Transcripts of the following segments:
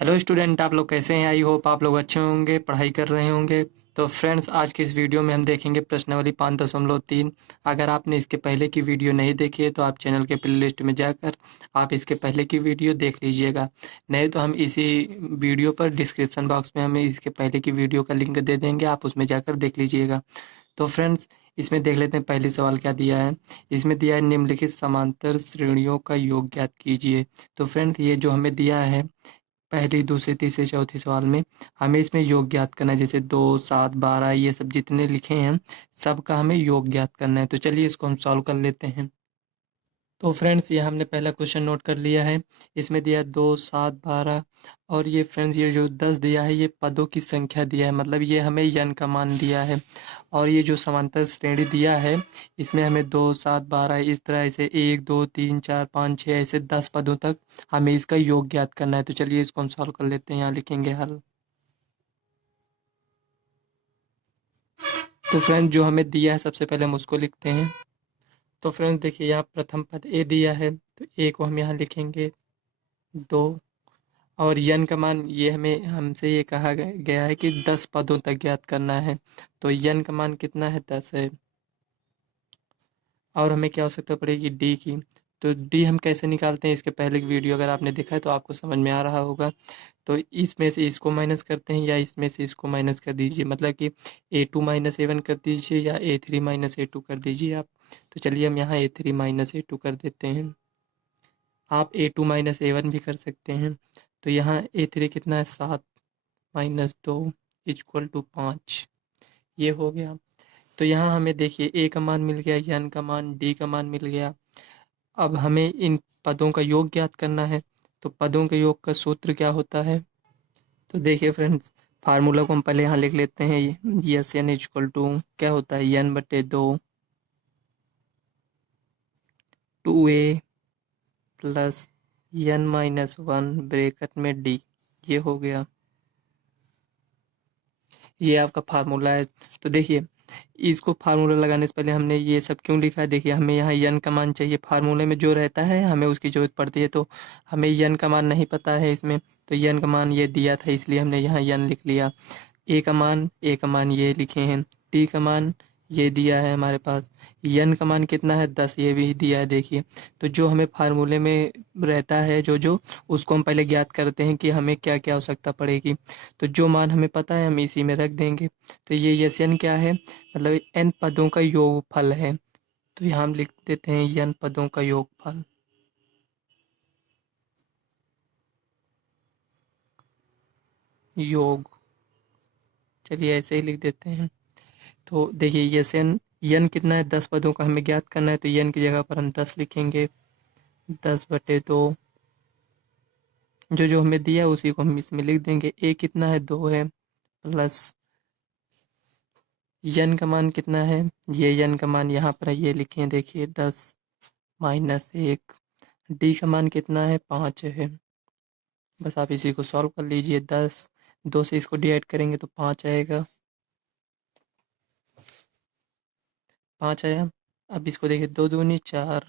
Hello student, आप लोग कैसे हैं? आई होप आप लोग अच्छे होंगे, पढ़ाई कर रहे होंगे। तो फ्रेंड्स, आज की इस वीडियो में हम देखेंगे प्रश्नावली 5.3। अगर आपने इसके पहले की वीडियो नहीं देखी है तो आप चैनल के प्लेलिस्ट में जाकर आप इसके पहले की वीडियो देख लीजिएगा। नहीं तो हम इसी वीडियो पर डिस्क्रिप्शन बॉक्स में हमें इसके पहले की वीडियो का लिंक दे देंगे, आप उसमें जाकर देख लीजिएगा। तो फ्रेंड्स, इसमें देख लेते हैं पहले सवाल क्या दिया है। इसमें दिया है निम्नलिखित समांतर श्रेणियों का योग ज्ञात कीजिए। तो फ्रेंड्स, ये जो हमें दिया है पहली, दूसरे, तीसरे, चौथे सवाल में हमें इसमें योग ज्ञात करना है। जैसे 2, 7, 12 ये सब जितने लिखे हैं सबका हमें योग ज्ञात करना है। तो चलिए इसको हम सॉल्व कर लेते हैं। तो फ्रेंड्स, ये हमने पहला क्वेश्चन नोट कर लिया है। इसमें दिया 2, 7, 12 और ये फ्रेंड्स ये जो 10 दिया है ये पदों की संख्या दिया है, मतलब ये हमें यन का मान दिया है। और ये जो समांतर श्रेणी दिया है इसमें हमें 2, 7, 12 इस तरह से 1, 2, 3, 4, 5, 6 ऐसे 10 पदों तक हमें इसका योग ज्ञात करना है। तो चलिए इसको हम सॉल्व कर लेते हैं। यहाँ लिखेंगे हल। तो फ्रेंड्स, जो हमें दिया है सबसे पहले हम उसको लिखते हैं। तो फ्रेंड्स देखिए, यहाँ प्रथम पद ए दिया है तो ए को हम यहाँ लिखेंगे 2। और यन का मान ये हमें हमसे ये कहा गया है कि 10 पदों तक ज्ञात करना है। तो यन का मान कितना है? 10 है। और हमें क्या आवश्यकता पड़ेगी? डी की। तो डी हम कैसे निकालते हैं, इसके पहले की वीडियो अगर आपने देखा है तो आपको समझ में आ रहा होगा। तो इसमें से इसको माइनस करते हैं या इसमें से इसको माइनस कर दीजिए, मतलब कि A2 माइनस A1 कर दीजिए या A3 माइनस A2 कर दीजिए आप। तो चलिए हम यहाँ A3 माइनस A2 कर देते हैं। आप A2 माइनस A1 भी कर सकते हैं। तो यहाँ A3 कितना है? 7 माइनस 2 इक्वल टू 5। ये हो गया। तो यहाँ हमें देखिए ए का मान मिल गया, एन का मान, डी का मान मिल गया। अब हमें इन पदों का योग ज्ञात करना है। तो पदों के योग का सूत्र क्या होता है? तो देखिए फ्रेंड्स, फार्मूला को हम पहले यहाँ लिख लेते हैं। यस एन इक्वल टू क्या होता है? एन बटे 2 2a plus n minus 1 bracket में डी। ये हो गया, ये आपका फार्मूला है। तो देखिए, इसको फार्मूला लगाने से पहले हमने ये सब क्यों लिखा है? देखिए, हमें यहाँ यन का मान चाहिए, फार्मूले में जो रहता है हमें उसकी जरूरत पड़ती है। तो हमें यन का मान नहीं पता है इसमें, तो यन का मान ये दिया था इसलिए हमने यहाँ यन लिख लिया। ए का मान ये लिखे हैं। टी का मान ये दिया है हमारे पास। यन का मान कितना है? 10, ये भी दिया है देखिए। तो जो हमें फार्मूले में रहता है जो जो उसको हम पहले ज्ञात करते हैं कि हमें क्या क्या आवश्यकता पड़ेगी। तो जो मान हमें पता है हम इसी में रख देंगे। तो ये यस एन क्या है? मतलब एन पदों का योगफल है। तो यहाँ हम लिख देते हैं एन पदों का योगफल। योग, चलिए ऐसे ही लिख देते हैं। तो देखिए यस एन, यन कितना है? 10 पदों का हमें ज्ञात करना है। तो यन की जगह पर हम 10 लिखेंगे। 10 बटे 2, जो जो हमें दिया है उसी को हम इसमें लिख देंगे। ए कितना है? 2 है। प्लस यन का मान कितना है? ये यन का मान यहाँ पर है, ये लिखे देखिए 10 माइनस 1। डी का मान कितना है? 5 है। बस आप इसी को सॉल्व कर लीजिए। 10, 2 से इसको डिवाइड करेंगे तो 5 आएगा। 5 आया। अब इसको देखिए, 2 दूनी 4,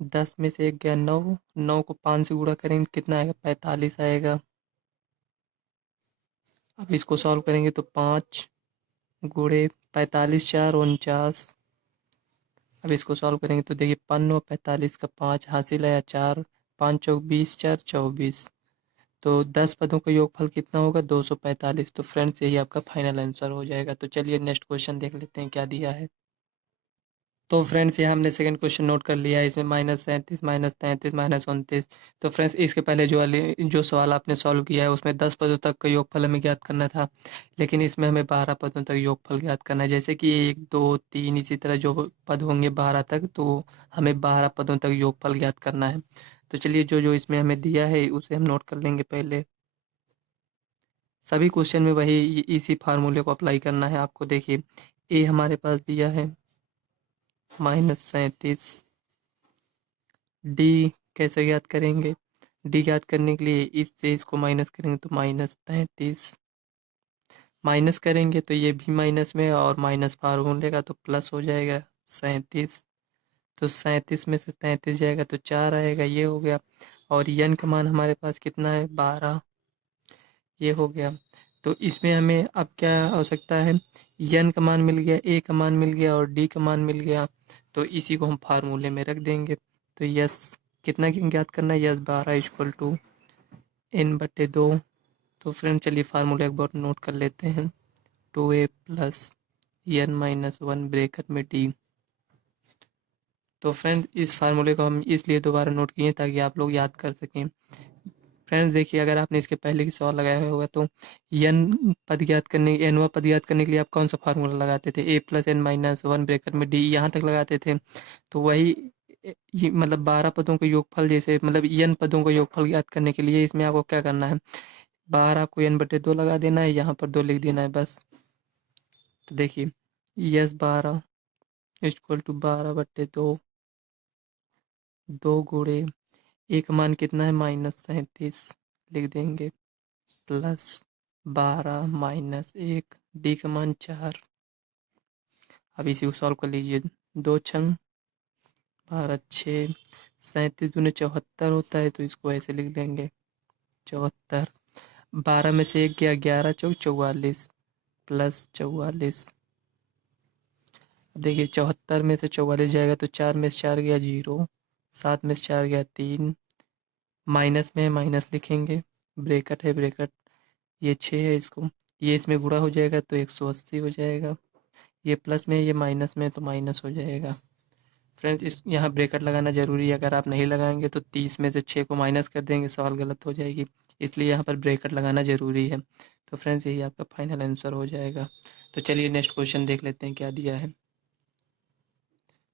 10 में से 1 गया 9, 9 को 5 से गुणा करेंगे कितना आएगा? 45 आएगा। अब इसको सॉल्व करेंगे तो 5 गुणे 45, 4 49। अब इसको सॉल्व करेंगे तो देखिए 5 और 45 का 5 हासिल आया 4, 5 चौक 20, 4 24। तो 10 पदों का योगफल कितना होगा? 245। तो फ्रेंड्स, यही आपका फाइनल आंसर हो जाएगा। तो चलिए नेक्स्ट क्वेश्चन देख लेते हैं क्या दिया है। तो फ्रेंड्स, ये हमने सेकंड क्वेश्चन नोट कर लिया है। इसमें -37, -33, -29। तो फ्रेंड्स, इसके पहले जो सवाल आपने सॉल्व किया है उसमें 10 पदों तक का योगफल हमें ज्ञात करना था, लेकिन इसमें हमें 12 पदों तक योगफल ज्ञात करना है। जैसे कि 1, 2, 3 इसी तरह जो पद होंगे 12 तक, तो हमें 12 पदों तक योगफल ज्ञात करना है। तो चलिए जो जो इसमें हमें दिया है उसे हम नोट कर लेंगे पहले। सभी क्वेश्चन में वही इसी फार्मूले को अप्लाई करना है आपको। देखिए, ए हमारे पास दिया है -37। डी कैसे ज्ञात करेंगे? डी ज्ञात करने के लिए इससे इसको माइनस करेंगे तो -33। माइनस करेंगे तो ये भी माइनस में, और माइनस फार्मूले का तो प्लस हो जाएगा 37। तो 37 में से 33 जाएगा तो 4 आएगा। ये हो गया। और यन का मान हमारे पास कितना है 12, ये हो गया। तो इसमें हमें अब क्या आवश्यकता है, यन का मान मिल गया, ए का मान मिल गया और डी का मान मिल गया, तो इसी को हम फार्मूले में रख देंगे। तो यस कितना ज्ञात करना है, यस 12 इक्वल टू n/2। तो फ्रेंड चलिए फार्मूला एक बार नोट कर लेते हैं, 2a प्लस n-1 ब्रैकेट में डी। तो फ्रेंड इस फार्मूले को हम इसलिए दोबारा नोट किए ताकि आप लोग याद कर सकें। फ्रेंड्स देखिए, अगर आपने इसके पहले की सवाल लगाया होगा तो एनवा पद ज्ञात करने के लिए आप कौन सा फार्मूला लगाते थे, a+n-1 ब्रैकेट में डी, यहाँ तक लगाते थे। तो वही ये मतलब 12 पदों का योगफल, जैसे मतलब n पदों का योगफल ज्ञात करने के लिए इसमें आपको क्या करना है, 12 को n/2 लगा देना है, यहाँ पर 2 लिख देना है बस। तो देखिए यस 12 इक्वल टू 12/2, 2 गुणे ए का मान कितना है -37 लिख देंगे, प्लस 12 माइनस 1, डी का मान 4। अब इसी को सॉल्व कर लीजिए, 2 छंग 12 6, 37 दूनी 74 होता है, तो इसको ऐसे लिख लेंगे 74। 12 में से 1 गया, 11 चौक 44 प्लस 44। अब देखिए 74 में से 44 जाएगा तो 4 में से 4 गया 0, 7 में से 4 गया 3, माइनस में माइनस लिखेंगे, ब्रैकेट है ब्रैकेट, ये 6 है, इसको ये इसमें गुणा हो जाएगा तो 180 हो जाएगा, ये प्लस में ये माइनस में तो माइनस हो जाएगा। फ्रेंड्स इस यहाँ ब्रैकेट लगाना ज़रूरी है, अगर आप नहीं लगाएंगे तो 30 में से 6 को माइनस कर देंगे, सवाल गलत हो जाएगी, इसलिए यहाँ पर ब्रैकेट लगाना ज़रूरी है। तो फ्रेंड्स यही आपका फाइनल आंसर हो जाएगा। तो चलिए नेक्स्ट क्वेश्चन देख लेते हैं क्या दिया है।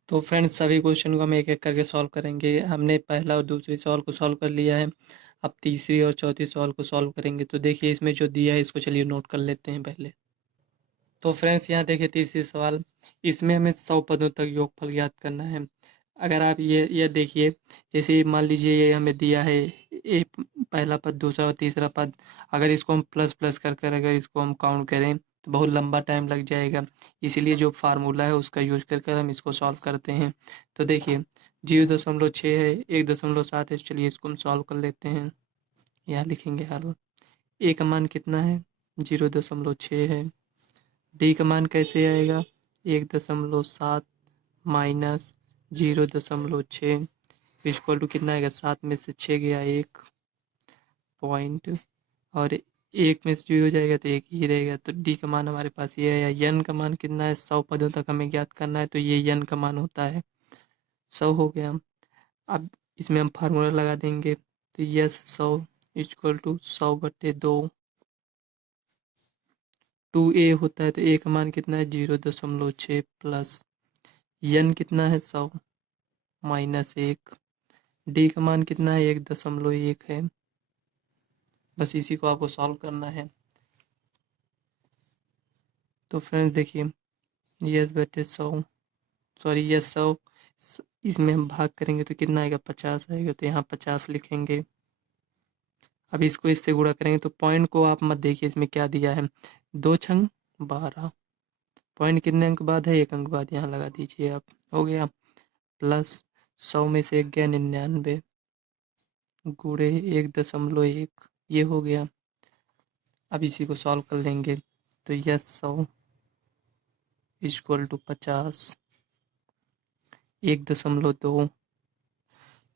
तो फ्रेंड्स सभी क्वेश्चन को हम एक एक करके सॉल्व करेंगे। हमने पहला और दूसरी सवाल को सॉल्व कर लिया है, अब तीसरी और चौथी सवाल को सॉल्व करेंगे। तो देखिए इसमें जो दिया है इसको चलिए नोट कर लेते हैं पहले। तो फ्रेंड्स यहाँ देखिए तीसरी सवाल, इसमें हमें 100 पदों तक योगफल ज्ञात करना है। अगर आप ये देखिए, जैसे मान लीजिए ये हमें दिया है पहला पद, दूसरा और तीसरा पद, अगर इसको हम प्लस प्लस कर कर अगर इसको हम काउंट करें तो बहुत लंबा टाइम लग जाएगा, इसीलिए जो फार्मूला है उसका यूज कर कर हम इसको सॉल्व करते हैं। तो देखिए 0.6 है, 1.7 है, चलिए इसको हम सॉल्व कर लेते हैं। यहाँ लिखेंगे हल, ए का मान कितना है 0.6 है, डी का मान कैसे आएगा 1.7 माइनस 0.6 इक्वल टू कितना आएगा, 7 में से 6 गया 1 पॉइंट, और 1 में से 0 जाएगा तो 1 ही रहेगा। तो डी का मान हमारे पास ये है। या यन का मान कितना है, 100 पदों तक हमें ज्ञात करना है, तो ये यन का मान होता है 100 हो गया। अब इसमें हम फार्मूला लगा देंगे, तो यस 100 इक्वल टू 100/2, 2a होता है तो a का मान कितना है 0.6 प्लस यन कितना है 100 माइनस 1, डी का मान कितना है 1.1 है। बस इसी को आपको सॉल्व करना है। तो फ्रेंड्स देखिए यस बटे 100, सॉरी यस 100, इसमें हम भाग करेंगे तो कितना आएगा 50 आएगा, तो यहाँ 50 लिखेंगे। अब इसको इससे गुणा करेंगे, तो पॉइंट को आप मत देखिए इसमें क्या दिया है, 2 छंग 12, पॉइंट कितने अंक बाद है 1 अंक बाद, यहाँ लगा दीजिए आप, हो गया, प्लस 100 में से 1 गया 99 गुणे 1.1, ये हो गया। अब इसी को सॉल्व कर लेंगे, तो यस 100 इक्वल टू 50, 1.2,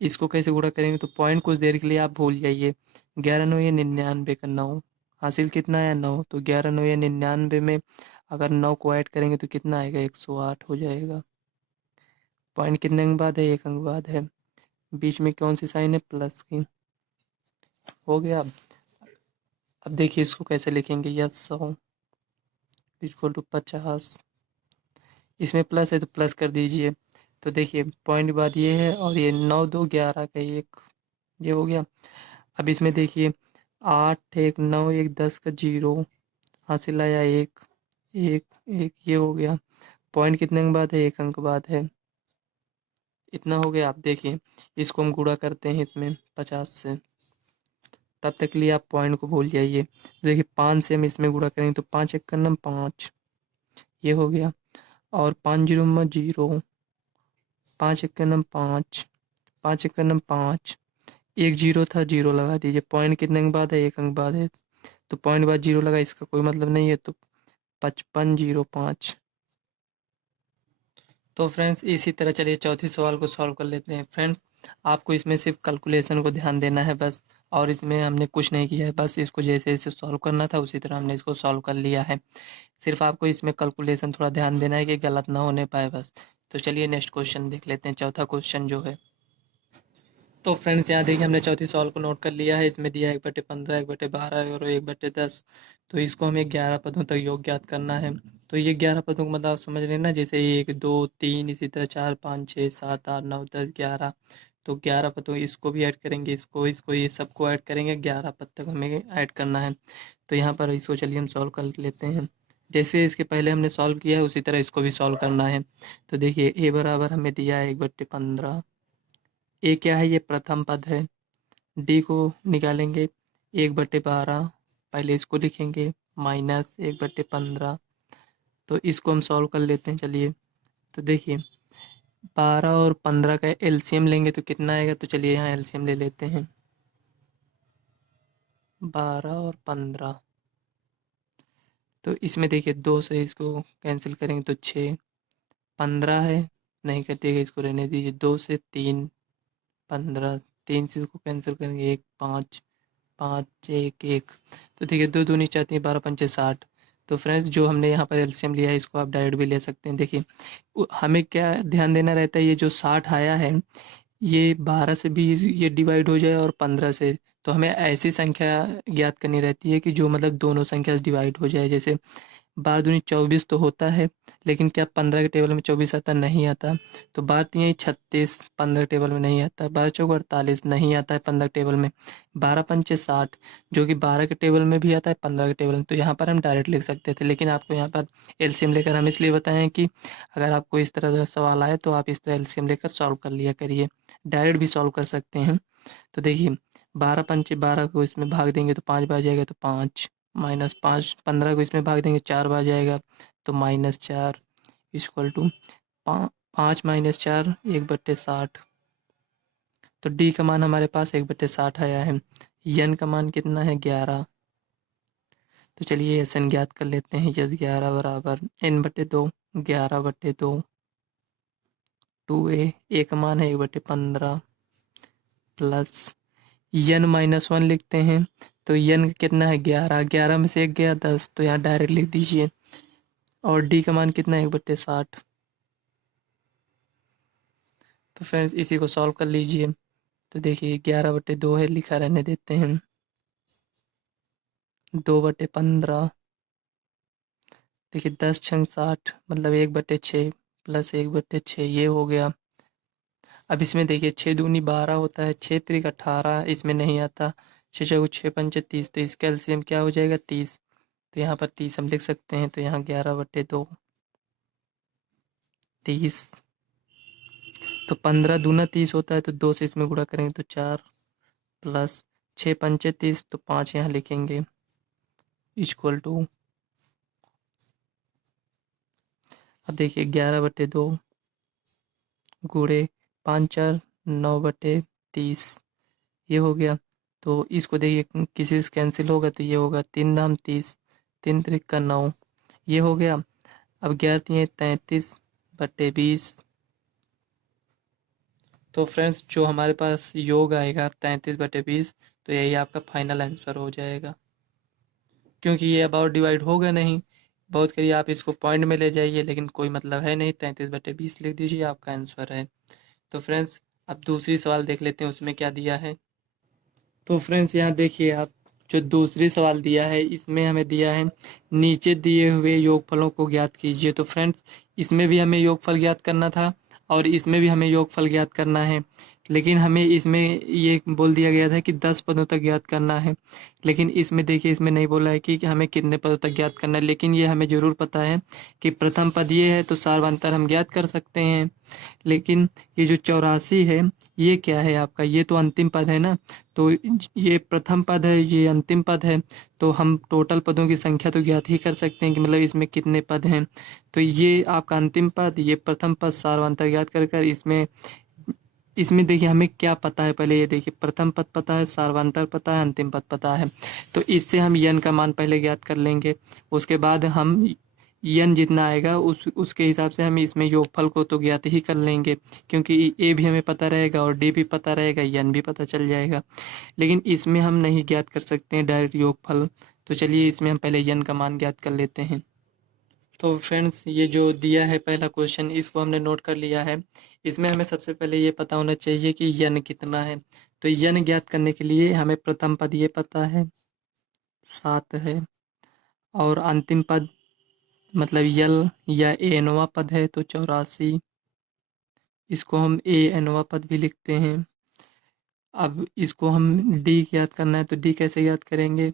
इसको कैसे गुणा करेंगे, तो पॉइंट कुछ देर के लिए आप भूल जाइए, 11 9 या 99 का 9 हासिल कितना आया 9, तो 11 9 या 99 में अगर 9 को ऐड करेंगे तो कितना आएगा 108 हो जाएगा। पॉइंट कितने अंक बाद है 1 अंक बाद है, बीच में कौन सी साइन है प्लस की, हो गया। अब देखिए इसको कैसे लिखेंगे, यस 100 इक्वल टू 50, इसमें प्लस है तो प्लस कर दीजिए, तो देखिए पॉइंट बाद ये है और ये 9 2 11 का 1, ये हो गया। अब इसमें देखिए 8 1 9 1 10 का 0 हासिल आया 1 1 1, ये हो गया। पॉइंट कितने अंक बाद है 1 अंक बाद है, इतना हो गया। आप देखिए इसको हम गुणा करते हैं इसमें 50 से, तब तक के लिए आप पॉइंट को भूल जाइए। देखिए 5 से हम इसमें गुणा करेंगे तो 5 1 का नम 5, ये हो गया, और 5 0 में 0, 5 1 का नम 5, 5 1 का नम 5, एक जीरो था, जीरो लगा दीजिए। पॉइंट कितने अंक बाद है? एक अंक बाद है, तो पॉइंट बाद जीरो लगा, इसका कोई मतलब नहीं है, तो 5505। तो फ्रेंड्स इसी तरह चलिए चौथे सवाल को सॉल्व कर लेते हैं। फ्रेंड्स आपको इसमें सिर्फ कैलकुलेशन को ध्यान देना है बस, और इसमें हमने कुछ नहीं किया है, बस इसको जैसे जैसे सॉल्व करना था उसी तरह हमने इसको सॉल्व कर लिया है। सिर्फ आपको इसमें कैलकुलेशन थोड़ा ध्यान देना है कि गलत ना होने पाए बस। तो चलिए नेक्स्ट क्वेश्चन देख लेते हैं, चौथा क्वेश्चन जो है। तो फ्रेंड्स यहाँ देखिए हमने चौथी सवाल को नोट कर लिया है। इसमें दिया 1/15, 1/12 और 1/10। तो इसको हमें 11 पदों तक योग ज्ञात करना है। तो ये 11 पदों का मतलब आप समझ लेना, जैसे 1 2 3 इसी तरह 4 5 6 7 8 9 10 11। तो 11 पदों इसको भी ऐड करेंगे, इसको इसको ये सबको ऐड करेंगे, 11 पद तक हमें ऐड करना है। तो यहाँ पर इसको चलिए हम सॉल्व कर लेते हैं। जैसे इसके पहले हमने सॉल्व किया है उसी तरह इसको भी सॉल्व करना है। तो देखिए ए बराबर हमें दिया है 1/15। ए क्या है? ये प्रथम पद है। डी को निकालेंगे 1/12, पहले इसको लिखेंगे, माइनस 1/15। तो इसको हम सॉल्व कर लेते हैं चलिए। तो देखिए 12 और 15 का एलसीएम लेंगे तो कितना आएगा? तो चलिए यहाँ एलसीएम ले लेते हैं, 12 और 15। तो इसमें देखिए 2 से इसको कैंसिल करेंगे तो 6, 15 है, नहीं कटेगा, इसको रहने दीजिए। 2 से 3 15, 3 से इसको कैंसिल करेंगे 1 5, 5 1 1। तो देखिए 2 दूनी चाहती है 12 पंचे 60। तो फ्रेंड्स जो हमने यहाँ पर एलसीएम लिया है इसको आप डायरेक्ट भी ले सकते हैं। देखिए हमें क्या ध्यान देना रहता है, ये जो 60 आया है ये 12 से भी ये डिवाइड हो जाए और 15 से। तो हमें ऐसी संख्या ज्ञात करनी रहती है कि जो मतलब दोनों संख्या से डिवाइड हो जाए। जैसे 12 दूनी 24 तो होता है, लेकिन क्या 15 के टेबल में 24 आता? नहीं आता। तो 12 तियाई 36 15 टेबल में नहीं आता। 12 चौक 48 नहीं आता है 15 टेबल में। 12 पंचे 60 जो कि 12 के टेबल में भी आता है 15 के टेबल में। तो यहाँ पर हम डायरेक्ट लिख सकते थे, लेकिन आपको यहाँ पर एलसीएम लेकर हम इसलिए बताएं कि अगर आपको इस तरह का सवाल आए तो आप इस तरह एलसीएम लेकर सॉल्व कर लिया करिए, डायरेक्ट भी सॉल्व कर सकते हैं। तो देखिए 12 पंचे 12 को इसमें भाग देंगे तो 5 बार जाएगा, तो 5 माइनस 5 15 को इसमें भाग देंगे 4 बार जाएगा, तो -4 इक्वल टू 5 माइनस 4 1/60। तो डी का मान हमारे पास 1/60 आया है। एन का मान कितना है? 11। तो चलिए एस एन ज्ञात कर लेते हैं। यस 11 बराबर n/2, 11/2 2a का मान है 1/15 प्लस n-1 लिखते हैं। तो n कितना है? 11, 11 में से 1 गया 10, तो यहाँ डायरेक्ट लिख दीजिए। और डी का मान कितना है? 1/60। तो फ्रेंड्स इसी को सॉल्व कर लीजिए। तो देखिए 11/2 है, लिखा रहने देते हैं। 2/15 देखिए 10 छंग 60 मतलब 1/6 प्लस 1/6 ये हो गया। अब इसमें देखिए 6 दूनी 12 होता है, 6 त्रिक 18 इसमें नहीं आता, 6 चौको 6 पंचे 30, तो इसका एलसीएम क्या हो जाएगा? 30। तो यहाँ पर 30 हम लिख सकते हैं। तो यहाँ 11/2 30। तो 15 दूना 30 होता है, तो 2 से इसमें गुणा करेंगे तो 4 प्लस 6 पंचे 30, तो 5 यहाँ लिखेंगे इक्वल टू। अब देखिए 11/2 गुणे 5 4 9/30 ये हो गया। तो इसको देखिए किसी से कैंसिल होगा तो ये होगा 3 दाम 30, 3 त्रिक का 9 ये हो गया। अब 11 तियां 33/20। तो फ्रेंड्स जो हमारे पास योग आएगा 33/20, तो यही आपका फाइनल आंसर हो जाएगा, क्योंकि ये अबाउट डिवाइड होगा नहीं। बहुत करिए आप इसको पॉइंट में ले जाइए, लेकिन कोई मतलब है नहीं, 33/20 लिख दीजिए, आपका आंसर है। तो फ्रेंड्स अब दूसरी सवाल देख लेते हैं उसमें क्या दिया है। तो फ्रेंड्स यहाँ देखिए आप, जो दूसरी सवाल दिया है इसमें हमें दिया है नीचे दिए हुए योगफलों को ज्ञात कीजिए। तो फ्रेंड्स इसमें भी हमें योगफल ज्ञात करना था और इसमें भी हमें योगफल ज्ञात करना है, लेकिन हमें इसमें ये बोल दिया गया था कि 10 पदों तक ज्ञात करना है। लेकिन इसमें देखिए इसमें नहीं बोला है कि हमें कितने पदों तक ज्ञात करना है, लेकिन ये हमें ज़रूर पता है कि प्रथम पद ये है तो सार्वंतर हम ज्ञात कर सकते हैं। लेकिन ये जो 84 है ये क्या है आपका? ये तो अंतिम पद है ना। तो ये प्रथम पद है, ये अंतिम पद है, तो हम टोटल पदों की संख्या तो ज्ञात ही कर सकते हैं कि मतलब इसमें कितने पद हैं। तो ये आपका अंतिम पद, ये प्रथम पद, सार्वंतर ज्ञात कर इसमें इसमें देखिए हमें क्या पता है, पहले ये देखिए प्रथम पद पता है, सार्वंतर पता है, अंतिम पद पता है। तो इससे हम यन का मान पहले ज्ञात कर लेंगे। उसके बाद हम यन जितना आएगा उसके हिसाब से हम इसमें योगफल को तो ज्ञात ही कर लेंगे, क्योंकि ए भी हमें पता रहेगा और डी भी पता रहेगा, यन भी पता चल जाएगा। लेकिन इसमें हम नहीं ज्ञात कर सकते हैं डायरेक्ट योगफल। तो चलिए इसमें हम पहले यन का मान ज्ञात कर लेते हैं। तो फ्रेंड्स ये जो दिया है पहला क्वेश्चन, इसको हमने नोट कर लिया है। इसमें हमें सबसे पहले ये पता होना चाहिए कि यन कितना है। तो यन ज्ञात करने के लिए हमें प्रथम पद ये पता है 7 है, और अंतिम पद मतलब यल या ए एनवा पद है तो 84। इसको हम ए एनवा पद भी लिखते हैं। अब इसको हम डी ज्ञात करना है, तो डी कैसे ज्ञात करेंगे?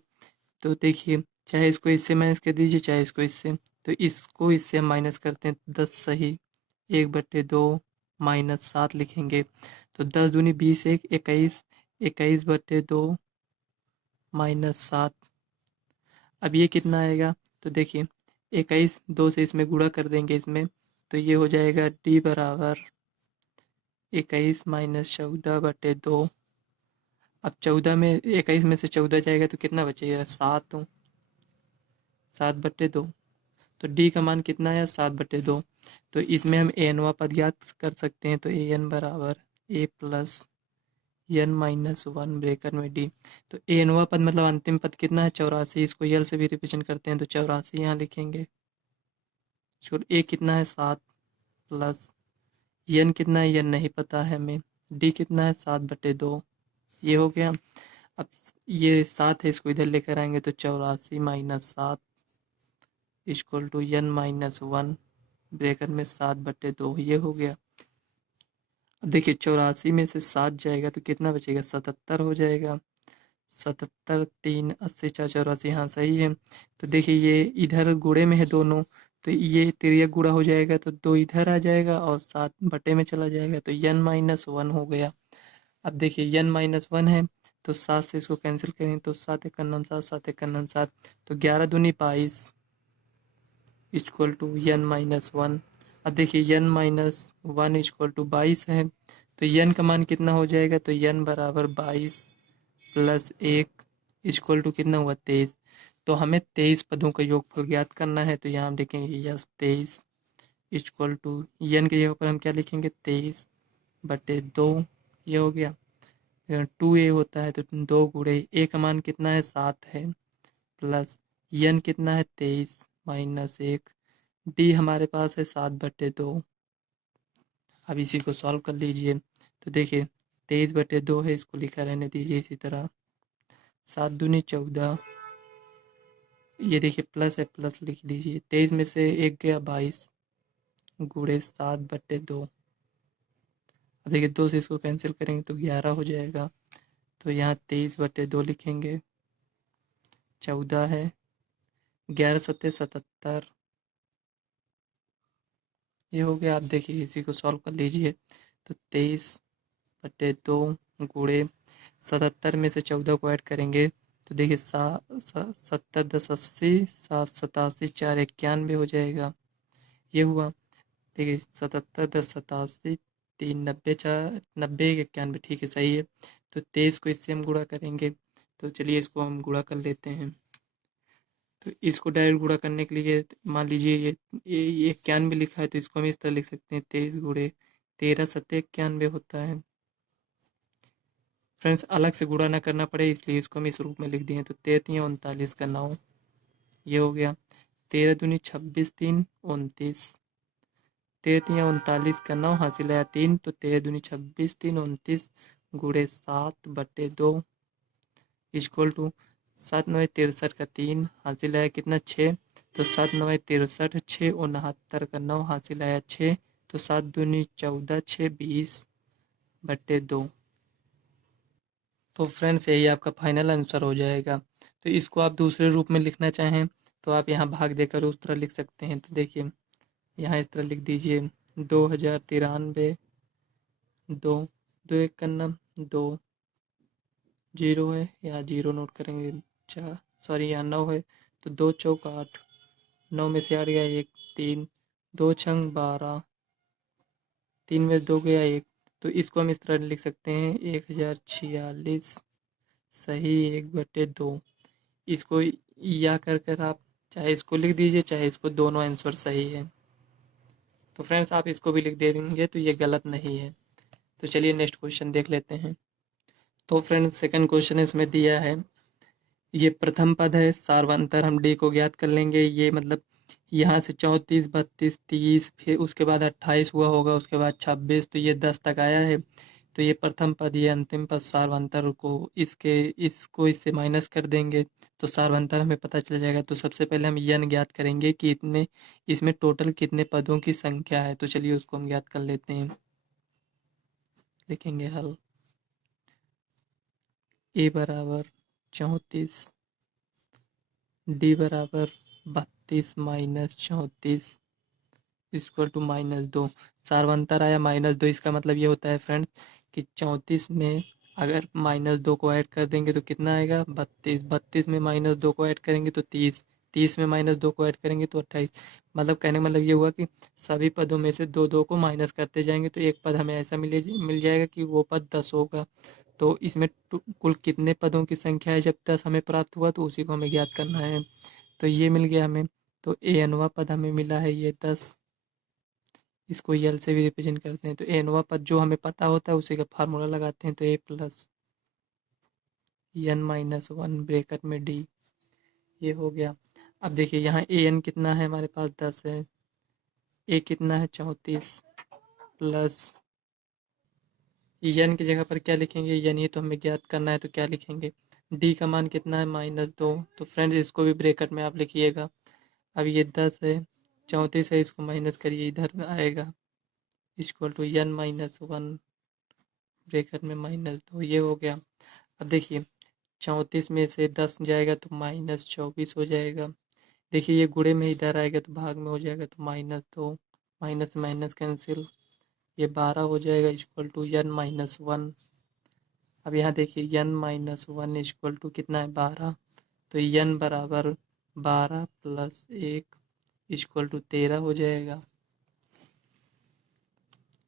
तो देखिए, चाहे इसको इससे माइनस कर दीजिए, चाहे इसको इससे। तो इसको इससे हम माइनस करते हैं 10 सही, 1/2 -7 लिखेंगे। तो 10 दूनी 20, 21, 21/2 -7। अब ये कितना आएगा? तो देखिए 21 2 से इसमें गुणा कर देंगे इसमें, तो ये हो जाएगा डी बराबर 21 -14/2। अब 14 में 21 में से 14 जाएगा तो कितना बचेगा? 7, 7/2। तो डी का मान कितना है? 7/2। तो इसमें हम ए एनवा पद ज्ञात कर सकते हैं। तो ए एन बराबर ए प्लस एन -1 ब्रेकर में डी। तो ए एनवा पद मतलब अंतिम पद कितना है? 84। इसको यल से भी रिप्रेजेंट करते हैं, तो 84 यहाँ लिखेंगे। छोड़ ए कितना है? 7 प्लस एन कितना है? एन नहीं पता है हमें। डी कितना है? 7/2। ये हो गया। अब ये 7 है, इसको इधर लेकर आएंगे तो 84 -7 इक्वल टू एन -1 ब्रैकेट में 7/2। ये हो गया। अब देखिए 84 में से 7 जाएगा तो कितना बचेगा? 77 हो जाएगा। 77 3 80 4 84, हाँ सही है। तो देखिए ये इधर गुणे में है दोनों, तो ये तिर्यक गुणा हो जाएगा तो 2 इधर आ जाएगा और 7 बटे में चला जाएगा, तो n-1 हो गया। अब देखिए n-1 है तो 7 से इसको कैंसिल करें तो 7 1 9 7 7 1 9 7, तो 11 दूनी 22 इक्वल टू n-1। अब देखिए n-1 इक्वल टू 22 है, तो n का मान कितना हो जाएगा? तो n बराबर 22 प्लस 1 इक्वल टू कितना हुआ? 23। तो हमें 23 पदों का योगफल ज्ञात करना है, तो यहाँ हम लिखेंगे यस 23 इक्वल टू n के जगह पर हम क्या लिखेंगे? 23/2। ये हो गया। 2a होता है तो 2 गुणे a का मान कितना है? 7 है, प्लस n कितना है? 23 -1। d हमारे पास है 7/2। अब इसी को सॉल्व कर लीजिए। तो देखिए 23/2 है, इसको लिखा रहने दीजिए इसी तरह। 7 दूनी 14, ये देखिए प्लस है, प्लस लिख दीजिए। 23 में से 1 गया 22 गुणे 7/2। अब देखिए 2 से इसको कैंसिल करेंगे तो 11 हो जाएगा, तो यहाँ 23/2 लिखेंगे। 14 है, 11 सत्ते 77। ये हो गया। आप देखिए इसी को सॉल्व कर लीजिए। तो 23/2 गुणे 77 में से 14 को ऐड करेंगे तो देखिए 70 10 80, 7 87 4 91 हो जाएगा। ये हुआ। देखिए 77 10 87, 3 90 4 90 91, ठीक है सही है। तो 23 को इससे हम गुणा करेंगे, तो चलिए इसको हम गुणा कर लेते हैं। तो इसको डायरेक्ट गुणा करने के लिए मान लीजिए ये 91 लिखा है, तो इसको हम इस तरह लिख सकते हैं 23 गुणे 13 सत्ते 91 होता है। फ्रेंड्स अलग से गुणा ना करना पड़े इसलिए इसको हम इस रूप में लिख दिए। तो 33 39 का 9, ये हो गया। 13 दूनी 26 3 29, 13 39 का 9 हासिल आया 3, तो 13 दूनी 26 3 29 गुणे 7/2 इक्वल टू 7 9 63 का 3 हासिल आया कितना? 6। तो 7 9 63, 6 69 का 9 हासिल आया 6, तो 7 दूनी 14 6 20/2। तो फ्रेंड्स यही आपका फाइनल आंसर हो जाएगा। तो इसको आप दूसरे रूप में लिखना चाहें तो आप यहाँ भाग देकर उस तरह लिख सकते हैं। तो देखिए यहाँ इस तरह लिख दीजिए 2093, 2 2 1 का 2 जीरो है, यहाँ जीरो नोट करेंगे। सॉरी यहाँ 9 है, तो 2 चौक 8, 9 में से 8 गया 1 3, 2 छंग 12, 3 में 2 गया 1, तो इसको हम इस तरह लिख सकते हैं 1046 सही 1/2। इसको या कर आप चाहे इसको लिख दीजिए चाहे इसको, दोनों आंसर सही है। तो फ्रेंड्स आप इसको भी लिख दे देंगे तो ये गलत नहीं है। तो चलिए नेक्स्ट क्वेश्चन देख लेते हैं। तो फ्रेंड्स सेकंड क्वेश्चन इसमें दिया है, ये प्रथम पद है, सार्वंतर हम डी को ज्ञात कर लेंगे। ये मतलब यहाँ से 34 32 30 फिर उसके बाद 28 हुआ होगा, उसके बाद 26, तो ये 10 तक आया है। तो ये प्रथम पद, ये अंतिम पद सार्वंतर को इसको इससे माइनस कर देंगे तो सार्वंतर हमें पता चल जाएगा। तो सबसे पहले हम यन ज्ञात करेंगे कि इसमें टोटल कितने पदों की संख्या है। तो चलिए उसको हम ज्ञात कर लेते हैं। लिखेंगे हल, ए बराबर 34, डी बराबर 32 माइनस 34 इक्वल टू -2। सार्वंतर आया -2, इसका मतलब ये होता है फ्रेंड्स कि 34 में अगर -2 को ऐड कर देंगे तो कितना आएगा 32, 32 में -2 को ऐड करेंगे तो 30, 30 में -2 को ऐड करेंगे तो 28। मतलब कहने का मतलब ये हुआ कि सभी पदों में से दो दो को माइनस करते जाएंगे तो एक पद हमें ऐसा मिल जाएगा कि वो पद 10 होगा। तो इसमें कुल कितने पदों की संख्या है जब 10 हमें प्राप्त हुआ, तो उसी को हमें ज्ञात करना है। तो ये मिल गया हमें। तो एनवा पद हमें मिला है ये 10, इसको यल से भी रिप्रेजेंट करते हैं। तो एनवा पद जो हमें पता होता है उसी का फार्मूला लगाते हैं। तो ए प्लस एन माइनस 1 ब्रैकेट में डी, ये हो गया। अब देखिए यहाँ ए एन कितना है, हमारे पास 10 है, ए कितना है 34, प्लस एन की जगह पर क्या लिखेंगे, एन ही तो हमें ज्ञात करना है तो क्या लिखेंगे, डी का मान कितना है -2। तो फ्रेंड्स इसको भी ब्रैकेट में आप लिखिएगा। अब ये 10 है, 34 है, इसको माइनस करिए, इधर आएगा equal to n minus 1 bracket में -2, ये हो गया। अब देखिए 34 में से 10 जाएगा तो -24 हो जाएगा। देखिए ये गुणे में इधर आएगा तो भाग में हो जाएगा तो -2, माइनस माइनस कैंसिल, ये 12 हो जाएगा इक्वल टू एन माइनस 1। अब यहाँ देखिए एन माइनस 1 इक्वल टू कितना है 12, तो एन बराबर 12 प्लस 1 इक्वल टू 13 हो जाएगा।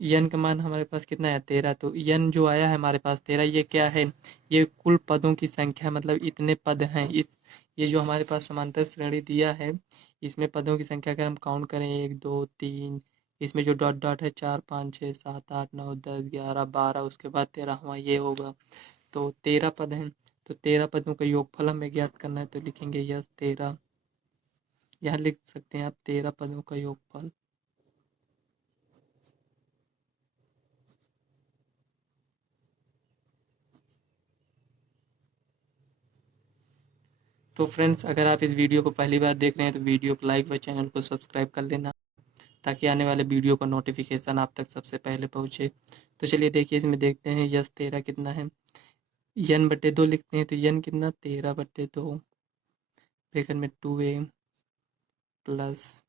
यन का मान हमारे पास कितना है 13, तो यन जो आया है हमारे पास 13, ये क्या है, ये कुल पदों की संख्या, मतलब इतने पद हैं इस, ये जो हमारे पास समांतर श्रेणी दिया है इसमें पदों की संख्या अगर हम काउंट करें 1 2 3, इसमें जो डॉट डॉट है 4 5 6 7 8 9 10 11 12, उसके बाद 13वां ये होगा। तो 13 पद हैं, तो 13 पदों का योगफल हमें ज्ञात करना है। तो लिखेंगे यस 13, यहाँ लिख सकते हैं आप 13 पदों का योगफल। तो फ्रेंड्स अगर आप इस वीडियो को पहली बार देख रहे हैं तो वीडियो को लाइक व चैनल को सब्सक्राइब कर लेना, ताकि आने वाले वीडियो का नोटिफिकेशन आप तक सबसे पहले पहुंचे। तो चलिए देखिए इसमें देखते हैं यस 13 कितना है, n/2 लिखते हैं तो n कितना 13/2 ब्रैकेट में 2a प्लस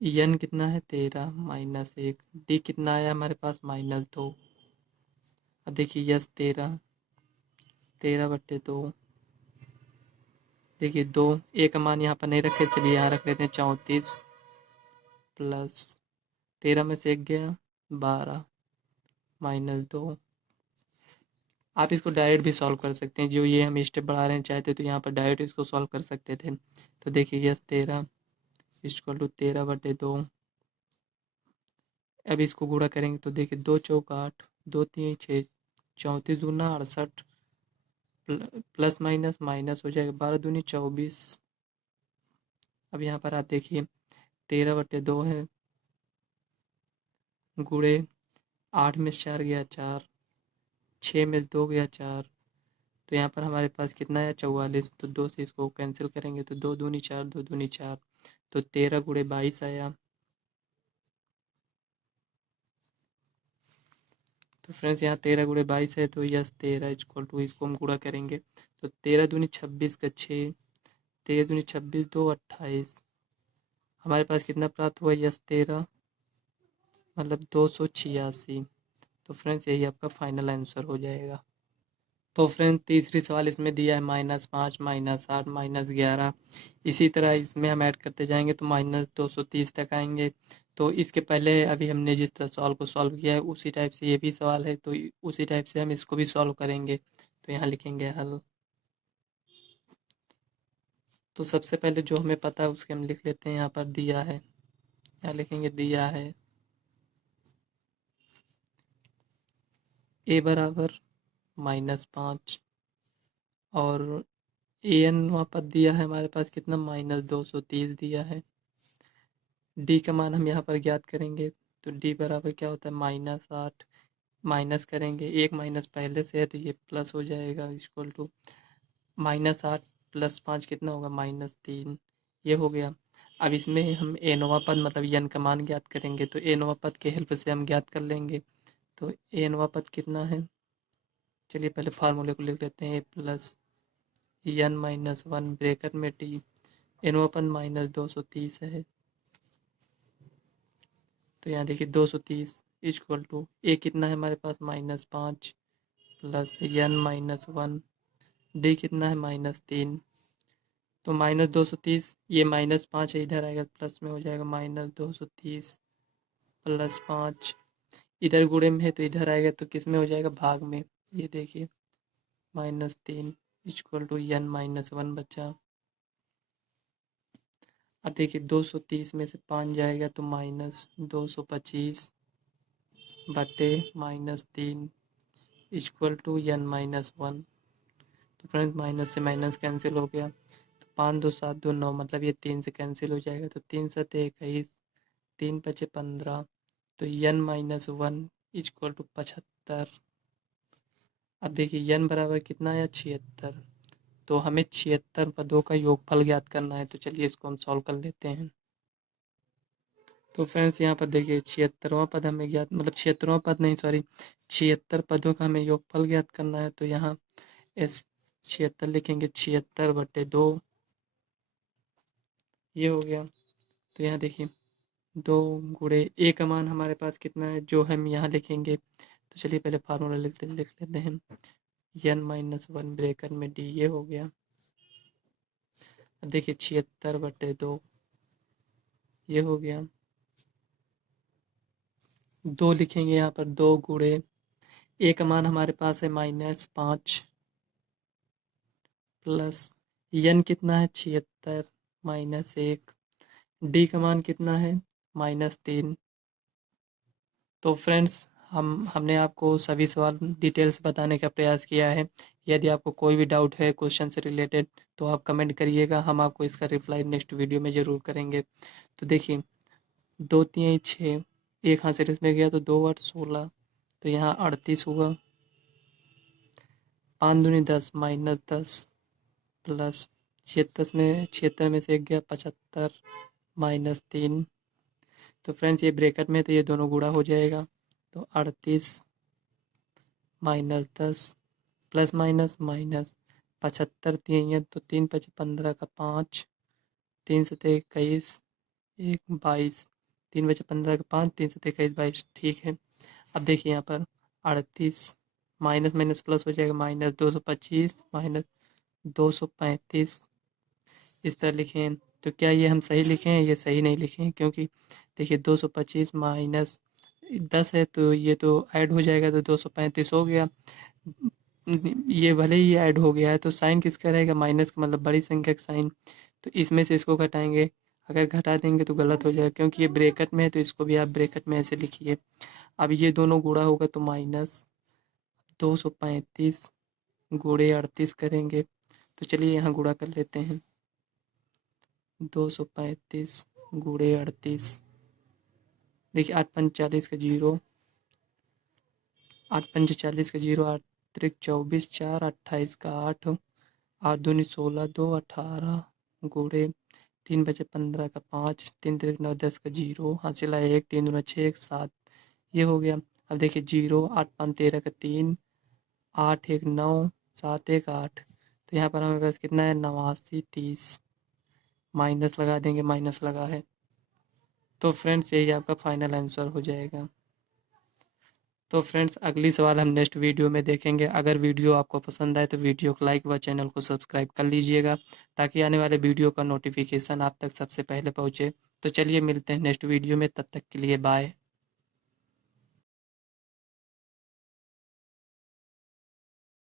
n कितना है 13 माइनस 1, d कितना आया हमारे पास -2। अब देखिए यस 13/2, देखिए 2 a का मान यहाँ पर नहीं रखे, चलिए यहाँ रख लेते हैं 34 प्लस 13 में से 1 गया 12 -2। आप इसको डायरेक्ट भी सॉल्व कर सकते हैं, जो ये हम स्टेप बढ़ा रहे हैं चाहते तो यहाँ पर डायरेक्ट इसको सॉल्व कर सकते थे। तो देखिए यस 13 इक्वल टू 13/2, अब इसको गुणा करेंगे तो देखिए 2 चौक 8 2 3 6 34 दूना 68 प्लस माइनस माइनस हो जाएगा 12 दूनी 24। अब यहाँ पर आप देखिए 13/2 है, गुणे 8 में 4 गया 4, 6 में 2 गया 4, तो यहाँ पर हमारे पास कितना है 44, तो 2 से इसको कैंसिल करेंगे तो 2 दूनी 4 2 दूनी 4, तो 13 गुणे 22 आया। तो फ्रेंड्स यहाँ 13 गुणे 22 है, तो यस 13 इक्वल टू, इसको हम गुणा करेंगे तो 13 दूनी 26 का 6, 13 दूनी 26 2 28, हमारे पास कितना प्राप्त हुआ यस 13 मतलब 286। तो फ्रेंड्स यही आपका फाइनल आंसर हो जाएगा। तो फ्रेंड तीसरी सवाल इसमें दिया है -5 -8 -11, इसी तरह इसमें हम ऐड करते जाएंगे तो -230 तक आएंगे। तो इसके पहले अभी हमने जिस तरह सवाल को सॉल्व किया है उसी टाइप से ये भी सवाल है, तो उसी टाइप से हम इसको भी सॉल्व करेंगे। तो यहाँ लिखेंगे हल। तो सबसे पहले जो हमें पता है उसके हम लिख लेते हैं। यहाँ पर दिया है, यहाँ लिखेंगे दिया है a बराबर -5 और an वहाँ पर दिया है हमारे पास कितना -230 दिया है। d का मान हम यहाँ पर ज्ञात करेंगे, तो d बराबर क्या होता है -8। माइनस करेंगे, एक माइनस पहले से है तो ये प्लस हो जाएगा, इक्वल टू -8 + 5 कितना होगा -3। ये हो गया। अब इसमें हम एनवा पद मतलब यन का मान ज्ञात करेंगे, तो एनवा पद के हेल्प से हम ज्ञात कर लेंगे। तो एनवा पद कितना है, चलिए पहले फार्मूले को लिख लेते हैं। a+n-1 ब्रैकेट में t, एनवा पद -230 है। तो यहाँ देखिए 230 इक्वल टू ए कितना है हमारे पास -5 + n-1, डी कितना है -3। तो -230, ये -5 है, इधर आएगा प्लस में हो जाएगा -230 + 5, इधर गुणे में है तो इधर आएगा तो किस में हो जाएगा भाग में। ये देखिए -3 इक्वल टू n-1 बचा। अब देखिए 230 में से 5 जाएगा तो -225 बटे -3 इक्वल टू n-1। तो फ्रेंड्स माइनस से माइनस कैंसिल हो गया, तो 5 2 7 2 9, मतलब ये 3 से कैंसिल हो जाएगा, तो 3 7 21, 3 5 15, तो n-1 इक्वल टू 75। अब देखिए n बराबर कितना है 76, तो हमें 76 पदों का योगफल ज्ञात करना है। तो चलिए इसको हम सॉल्व कर लेते हैं। तो फ्रेंड्स यहाँ पर देखिए 76वां पद हमें ज्ञात, मतलब 76वां पद नहीं, सॉरी, 76 पदों का हमें योगफल ज्ञात करना है। तो यहाँ एस 76 लिखेंगे, 76/2, ये हो गया। तो यहाँ देखिए 2 गुणे ए का मान हमारे पास कितना है जो हम यहाँ लिखेंगे। तो चलिए पहले फार्मूला लिख लेते हैं, n-1 ब्रैकेट में डी, ये हो गया। अब देखिए 76/2, ये हो गया। 2 लिखेंगे यहाँ पर, 2 गुणे ए का मान हमारे पास है -5 प्लस n कितना है 76 -1, डी का मान कितना है -3। तो फ्रेंड्स हमने आपको सभी सवाल डिटेल्स बताने का प्रयास किया है। यदि आपको कोई भी डाउट है क्वेश्चन से रिलेटेड तो आप कमेंट करिएगा, हम आपको इसका रिप्लाई नेक्स्ट वीडियो में ज़रूर करेंगे। तो देखिए 2 3 6, एक हाथ से इसमें गया तो 2 8 16, तो यहाँ 38 हुआ। 5 दूनी 10 -10 प्लस 76 में से एक गया 75 -3। तो फ्रेंड्स ये ब्रैकेट में तो ये दोनों गुणा हो जाएगा, तो 38 -10 प्लस माइनस माइनस 75, 3 तो 3 5 15 का 5, 3 7 21, 1 22, 3 बचे 15 का 5, 3 7 21 22, ठीक है। अब देखिए यहाँ पर 38 माइनस माइनस प्लस हो जाएगा, -225 -235, इस तरह लिखें। तो क्या ये हम सही लिखें, ये सही नहीं लिखें, क्योंकि देखिए 225 माइनस 10 है तो ये तो ऐड हो जाएगा, तो 235 हो गया। ये भले ही ऐड हो गया है तो साइन किसका रहेगा, माइनस का, मतलब बड़ी संख्या का साइन। तो इसमें से इसको घटाएंगे, अगर घटा देंगे तो गलत हो जाएगा, क्योंकि ये ब्रैकेट में है तो इसको भी आप ब्रैकेट में ऐसे लिखिए। अब ये दोनों गुणा होगा तो -235 गुणे 38 करेंगे। तो चलिए यहाँ गुणा कर लेते हैं, 235 गुणे 38, देखिए 8 5 40 का 0, 8 5 40 का 0, 8 3 24, 4 28 का 8, 8 दूनी 16, 2 18 गुणे 3 बचे 15 का 5, 3 3 9 10 का 0, हासिल आया 1, 3 दूना 6 1 7, ये हो गया। अब देखिए 0 8 5 13 का 3, 8 1 9 7 1 8, तो यहाँ पर हमारे पास कितना है 89 30, माइनस लगा देंगे, माइनस लगा है। तो फ्रेंड्स यही आपका फाइनल आंसर हो जाएगा। तो फ्रेंड्स अगली सवाल हम नेक्स्ट वीडियो में देखेंगे। अगर वीडियो आपको पसंद आए तो वीडियो को लाइक व चैनल को सब्सक्राइब कर लीजिएगा, ताकि आने वाले वीडियो का नोटिफिकेशन आप तक सबसे पहले पहुँचे। तो चलिए मिलते हैं नेक्स्ट वीडियो में, तब तक के लिए बाय।